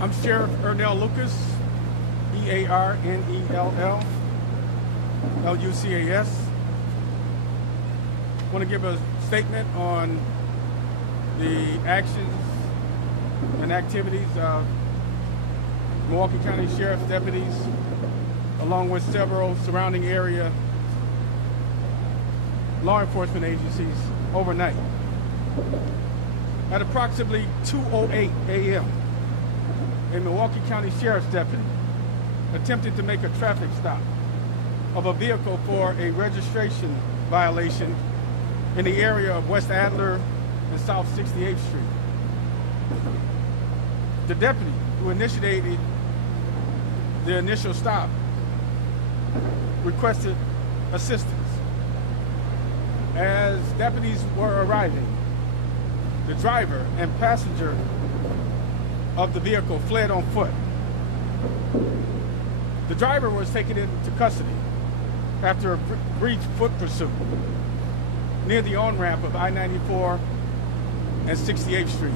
I'm Sheriff Ernell Lucas, E-A-R-N-E-L-L, L-U-C-A-S. I want to give a statement on the actions and activities of Milwaukee County Sheriff's deputies, along with several surrounding area law enforcement agencies overnight. At approximately 2:08 a.m., a Milwaukee County Sheriff's deputy attempted to make a traffic stop of a vehicle for a registration violation in the area of West Adler and South 68th Street. The deputy who initiated the initial stop requested assistance. As deputies were arriving, the driver and passenger of the vehicle fled on foot. The driver was taken into custody after a brief foot pursuit near the on-ramp of I-94 and 68th Street.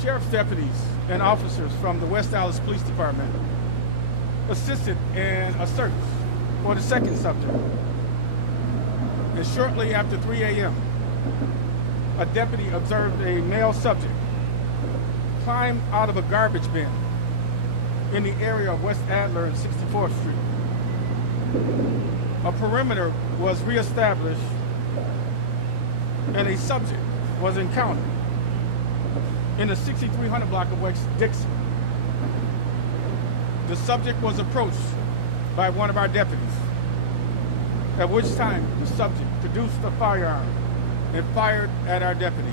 Sheriff's deputies and officers from the West Dallas Police Department assisted in a search for the second subject. And shortly after 3 a.m., a deputy observed a male subject climb out of a garbage bin in the area of West Adler and 64th Street. A perimeter was reestablished and a subject was encountered in the 6300 block of West Dixon. The subject was approached by one of our deputies, at which time the subject produced a firearm and fired at our deputy,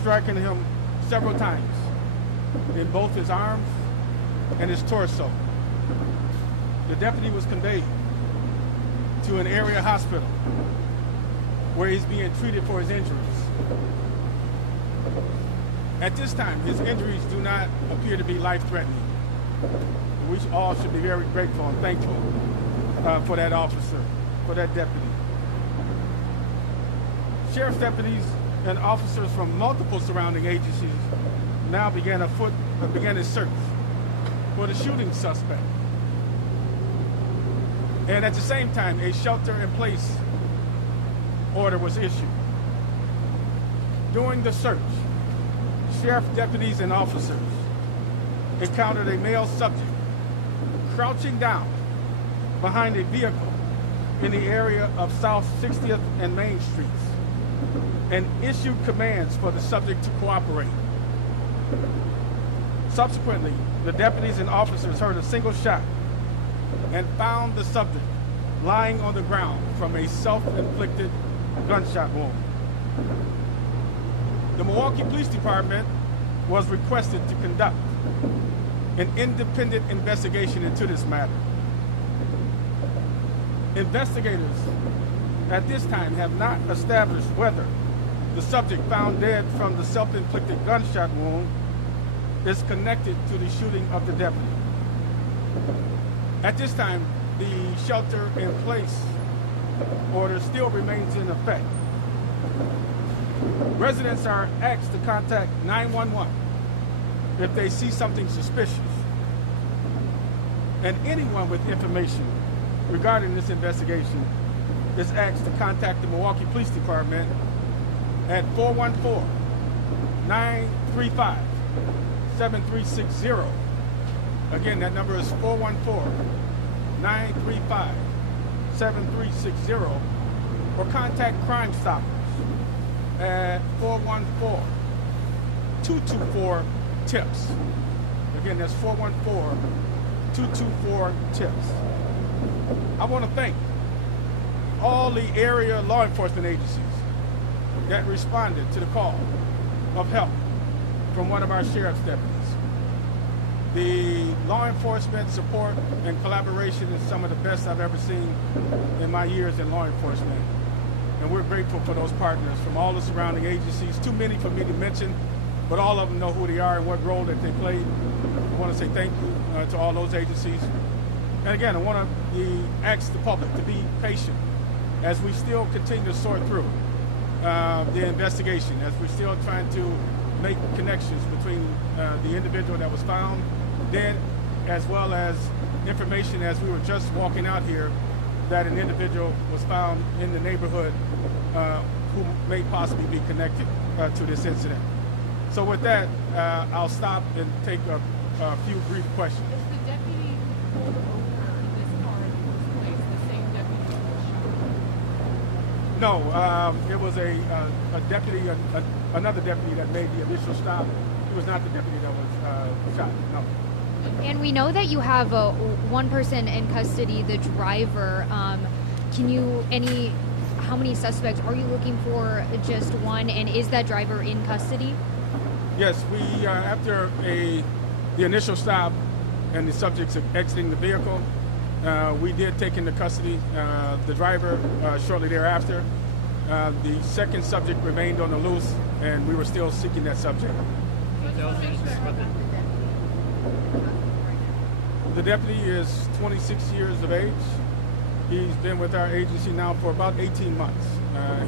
striking him several times in both his arms and his torso. The deputy was conveyed to an area hospital where he's being treated for his injuries. At this time, his injuries do not appear to be life-threatening. We all should be very grateful and thankful for that officer, for that deputy. Sheriff's deputies and officers from multiple surrounding agencies now began a search for the shooting suspect. And at the same time, a shelter-in-place order was issued. During the search, sheriff deputies and officers encountered a male subject crouching down behind a vehicle in the area of South 60th and Main Streets and issued commands for the subject to cooperate. Subsequently, the deputies and officers heard a single shot and found the subject lying on the ground from a self-inflicted gunshot wound. The Milwaukee Police Department was requested to conduct an independent investigation into this matter. Investigators at this time have not established whether the subject found dead from the self-inflicted gunshot wound is connected to the shooting of the deputy. At this time, the shelter-in-place order still remains in effect. Residents are asked to contact 911 if they see something suspicious. And anyone with information regarding this investigation is asked to contact the Milwaukee Police Department at 414-935-7360. Again, that number is 414-935-7360, or contact Crime Stoppers at 414-224-TIPS. Again, that's 414-224-TIPS. I want to thank all the area law enforcement agencies that responded to the call of help from one of our sheriff's deputies. The law enforcement support and collaboration is some of the best I've ever seen in my years in law enforcement. And we're grateful for those partners from all the surrounding agencies. Too many for me to mention, but all of them know who they are and what role that they played. I want to say thank you to all those agencies. And again, I want to ask the public to be patient as we still continue to sort through the investigation, as we're still trying to make connections between the individual that was found dead, as well as information as we were just walking out here that an individual was found in the neighborhood who may possibly be connected to this incident. So with that, I'll stop and take a few brief questions. Is the deputy who pulled over this car in the first place the same deputy who was shot? No, it was a deputy, another deputy that made the initial stop. He was not the deputy that was shot, no. And we know that you have one person in custody, the driver. How many suspects are you looking for? Just one? And is that driver in custody? Yes, we, after the initial stop and the subjects exiting the vehicle, we did take into custody the driver shortly thereafter. The second subject remained on the loose, and we were still seeking that subject. The deputy is 26 years of age. He's been with our agency now for about 18 months.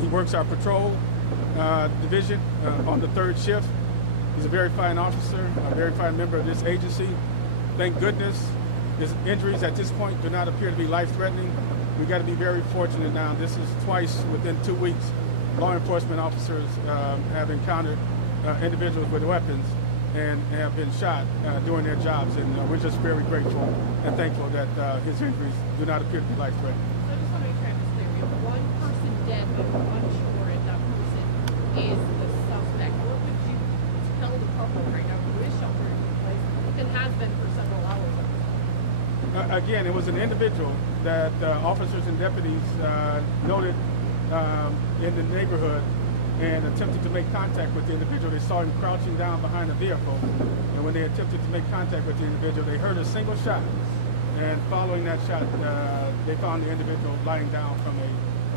He works our patrol division on the third shift. He's a very fine officer, a very fine member of this agency. Thank goodness his injuries at this point do not appear to be life-threatening. We got to be very fortunate now. This is twice within 2 weeks law enforcement officers have encountered individuals with weapons and have been shot doing their jobs, and we're just very grateful and thankful that his injuries do not appear to be life-threatening. So I just want to make sure I'm clear. We have one person dead, but we're unsure if that person is the suspect. What would you tell the public right now who is sheltering in place and has been for several hours? Again, it was an individual that officers and deputies noted in the neighborhood and attempted to make contact with the individual. They saw him crouching down behind a vehicle, and when they attempted to make contact with the individual, they heard a single shot, and following that shot, they found the individual lying down from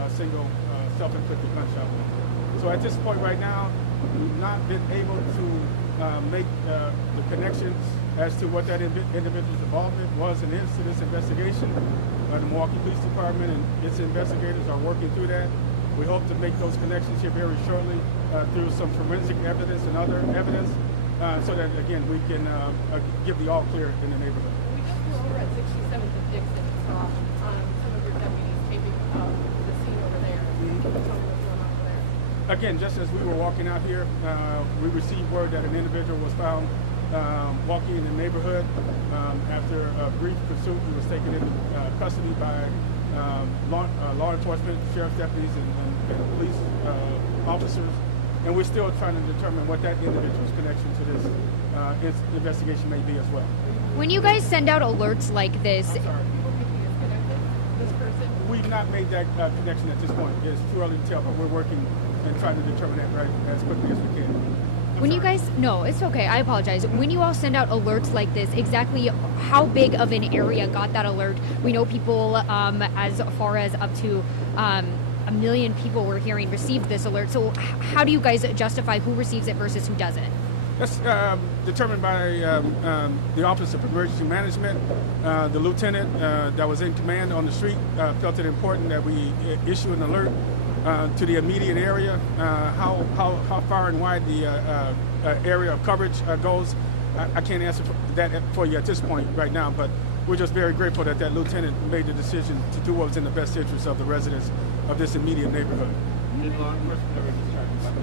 a single self-inflicted gunshot wound. So at this point right now, we've not been able to make the connections as to what that individual's involvement was and is to this investigation. The Milwaukee Police Department and its investigators are working through that. We hope to make those connections here very shortly through some forensic evidence and other evidence so that, again, we can give the all clear in the neighborhood. We just flew over at 67th and Dixon and saw some of your deputies taping the scene over there. Can you tell me what's going on over there? Again, just as we were walking out here, we received word that an individual was found walking in the neighborhood. After a brief pursuit, he was taken into custody by law enforcement, sheriff's deputies, and police officers, and we're still trying to determine what that individual's connection to this investigation may be as well. When you guys send out alerts like this, People think he is connected, this person? We've not made that connection at this point. It's too early to tell, but we're working and trying to determine that right as quickly as we can. when you guys, no, it's okay, I apologize. When you all send out alerts like this, exactly how big of an area got that alert? We know people as far as up to 1 million people we're hearing received this alert. So how do you guys justify who receives it versus who doesn't? That's determined by the Office of Emergency Management. The lieutenant that was in command on the street felt it important that we issue an alert to the immediate area. How far and wide the area of coverage goes, I can't answer that for you at this point right now, but we're just very grateful that that lieutenant made the decision to do what was in the best interest of the residents of this immediate neighborhood. Did law enforcement ever discharge about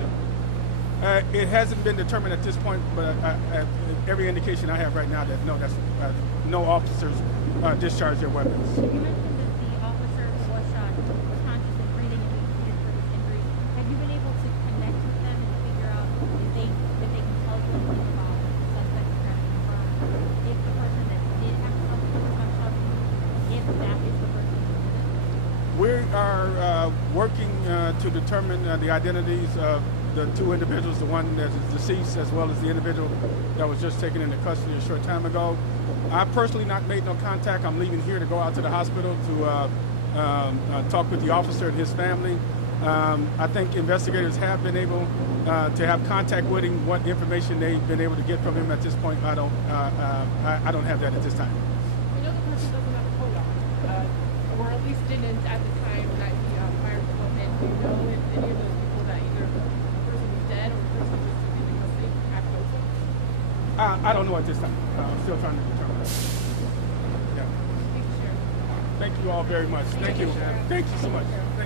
that? It hasn't been determined at this point, but every indication I have right now that no, that's no officers discharge their weapons. You mentioned that the officer who was shot was conscious and breathing and was treated for his injuries. Have you been able to connect with them and figure out if they can tell you anything about the suspect and try to confirm if the person that did have the self-defense gunshot wound, if that is the person who did it? We are working to determine the identities of the two individuals, the one that is deceased as well as the individual that was just taken into custody a short time ago. I've personally not made no contact. I'm leaving here to go out to the hospital to talk with the officer and his family. I think investigators have been able to have contact with him. What information they've been able to get from him at this point, I don't have that at this time. We know the person doesn't have a coat on, or at least didn't at the time that he fired the weapon. Do you know if any of those people that either the person was dead or the person was in the custody I don't know at this time. I'm still trying to determine that. Yeah. Thank you, Sheriff. Thank you all very much. Thank you. Thank you so much. Thank you.